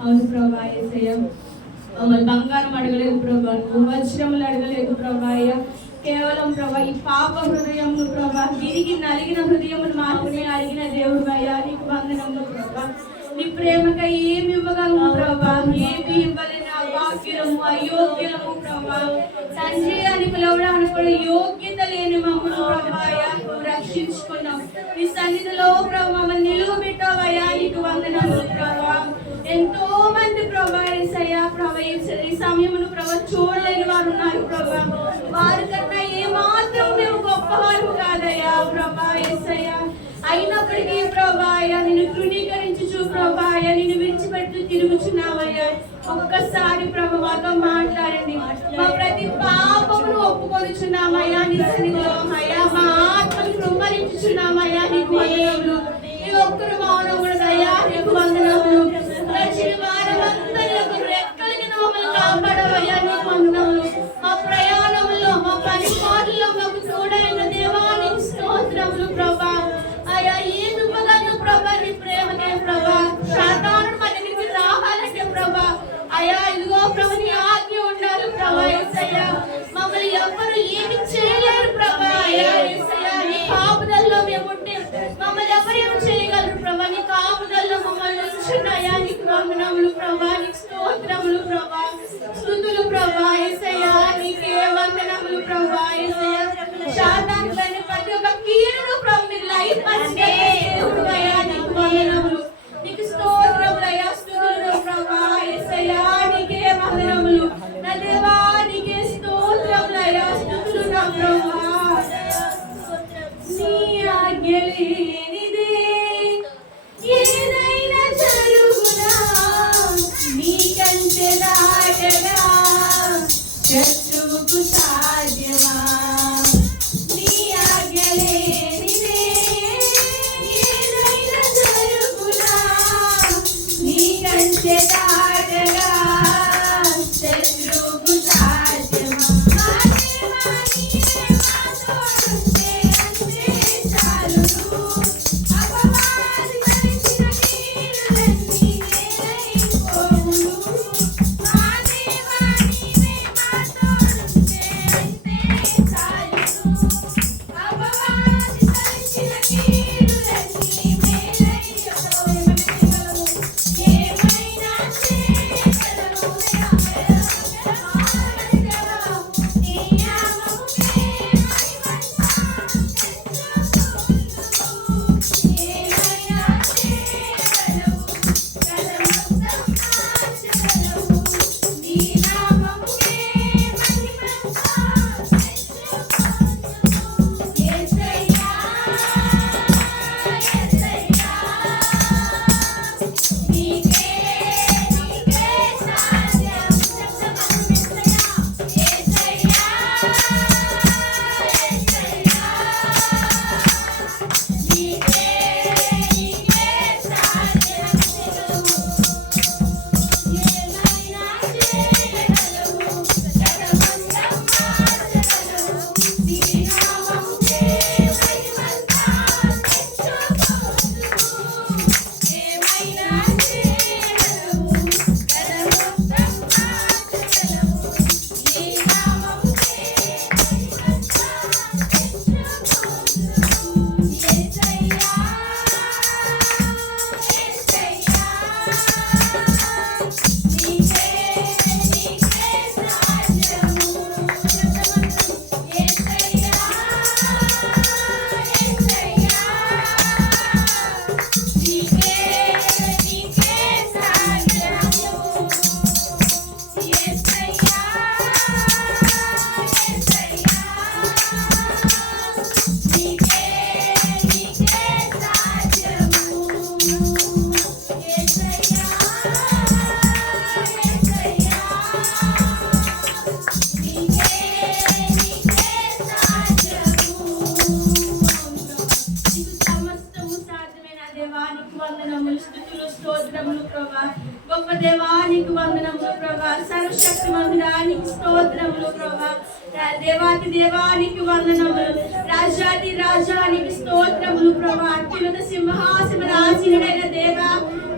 అవును ప్రభా యేసయ్య, మమ్మల్ని బంగారం అడగలేదు ప్రభా, వజ్రములు అడగలేదు ప్రభా. కేవలం ప్రభా ఈ పాప హృదయమును ప్రభా, విరిగి నలిగిన హృదయమును మాత్రమే అడిగిన దేవుడు అయ్యా. నీకు వందనములు ప్రభా. నీ ప్రేమకై ఏమి ఇవ్వగలము ప్రభా, ఏమి ఇవ్వలేని అభాగ్యులము, అయోగ్యులము ప్రభా. తండ్రి అని పిలవడానికి కూడా యోగ్యత లేని మమ్మల్ని ప్రభా నువ్వు రక్షించుకున్నావు. నీ సన్నిధిలో ప్రభా మమ్మల్ని నిలువబెట్టావయ్యా. నీకు వందనములు ప్రభా. ఎంతో మంది ప్రభా యేసయ్యా ప్రభా ఈ సమయమును ప్రభా చూడలేని వారు ఉన్నారు ప్రభా. వారి కన్నా ఏమాత్రం మేము గొప్పవారు కాదయ్యా ప్రభా యేసయ్యా. అయినప్పటికీ ప్రభా నిన్ను తృణీకరించు ప్రభా, నిన్ను విడిచిపెట్టు తిరుగుచున్నావయ్యా. ఒక్కసారి ప్రభు మాతో మాట్లాడండి. మా ప్రతి పాపమును ఒప్పుకొనిచున్నామయ్యా నీ సన్నిధిలో అయ్యా. మా ఆత్మను కృంగరించుచున్నామయ్యా. నీకు వందనములు. నీ ఒక్కరు మౌనం ఉండదయ్యా. నీకు వందనములు. గడిచిన వారమంతా యొక్క రెక్కలకి మమ్మల్ని కాపాడవయ్యా. నీకు వందనములు. మా ప్రయాణంలో మా పని పాటల్లో మాకు తోడైన దేవా నీకు స్తోత్రములు ప్రభా. అయ్యా ఏమి ఇవ్వగలను ప్రభా నీ ప్రేమకే ప్రభా. సాతానుడు మన దగ్గరికి రావాలంటే ప్రభా అయ్యా ఇదిగో ప్రభు నీ ఆజ్ఞ ఉండాలి ప్రభా యేసయ్యా. మమ్మల్ని ఎవ్వరు ఏమి చేయలేరు ప్రభా అయ్యా యేసయ్యా. నీ కాపుదల్లో మేము ఉంటే మమ్మల్ని ఎవరేమి చేయగలరు ప్రభా. నీ కాపుదల్లో మమ్మల్ని ఉంచున్నాయా. నీకు వందనములు ప్రభా. నీకు స్తోత్రములు ప్రభా. స్తుతులు ప్రభా యేసయ్యా. నీకే వందనములు ప్రభా యేసయ్యా. సాతానుడైన ప్రతి ఒక్క కీడును ప్రభు మీరు లయపరిచే దేవుడు అయ్యా. నీకు వందనములు. నీకు స్తోత్రములు అయ్యా. స్తుతులు ప్రభా యేసయ్యా. నీకే వందనములు. నా దేవా నీకే స్తోత్రములు అయ్యా. స్తుతులు నా ప్రభా. నీ ఆజ్ఞ లేనిదే ఏదైనా జరుగునా, నీకంటే దాటగా శత్రువుకు సాధ్యమా. నీ ఆజ్ఞ లేనిదే ఏదైనా జరుగునా, నీకంటే దాటగా శత్రువుకు సాధ్యమా. గొప్ప దేవానికి వందనములు ప్రభా. సర్వశక్తిమంతుడానికి స్తోత్రములు ప్రభా. దేవాతి దేవానికి వందనములు. రాజాది రాజానికి స్తోత్రములు ప్రభా. అత్యున్నత సింహాసన రాజుడైన దేవా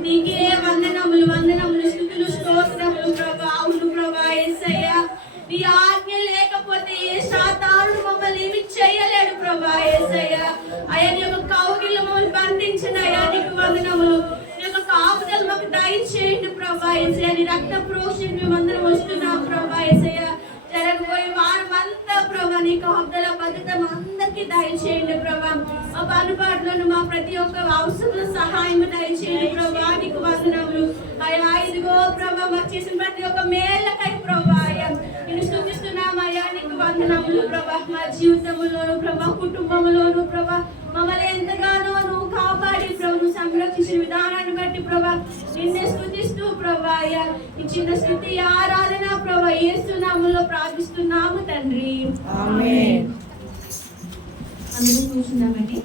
నీకే వందనములు వందనములు. యేసయ్య. అయ్యా నీ యొక్క కౌగిలిలో మమ్మల్ని బంధించిన అయ్యా నీకు వందనములు. నీ యొక్క కాపుదల మాకు దయచేయండి ప్రభా యేసయ్య. నీ రక్త ప్రోక్షణ మేమందరం వస్తున్నాం ప్రభా యేసయ్య. జరగబోయే వారం అంతా ప్రభా నీ కాపుదల భద్రత మా అందరికీ దయచేయండి ప్రభా. మా పనుపాట్లను మా ప్రతి ఒక్క అవసరంలో సహాయం దయచేయండి ప్రభా నీకు వందనములు. అయ్యా ఇదిగో ప్రభా మాకు చేసిన ప్రతి ఒక్క మేళ్ళకై ప్రభా అయ్యా నేను స్తుతిస్తున్నాం అయ్యా నీకు వందనములు ప్రభా. మా జీవితంలోను ప్రభా కుటుంబంలోను ప్రభా మమ్మల్ని ఎంతగానో నువ్వు కాపాడి ప్రభు నువ్వు సంరక్షించిన విధానాన్ని బట్టి ప్రభా నిన్నే స్తుతిస్తూ ప్రభా అయ్యా ఈ చిన్న స్తుతి ఆరాధన ప్రభా యేసు నామములో ప్రార్థిస్తున్నాము తండ్రి ఆమేన్. అందరూ కూర్చున్నామండి.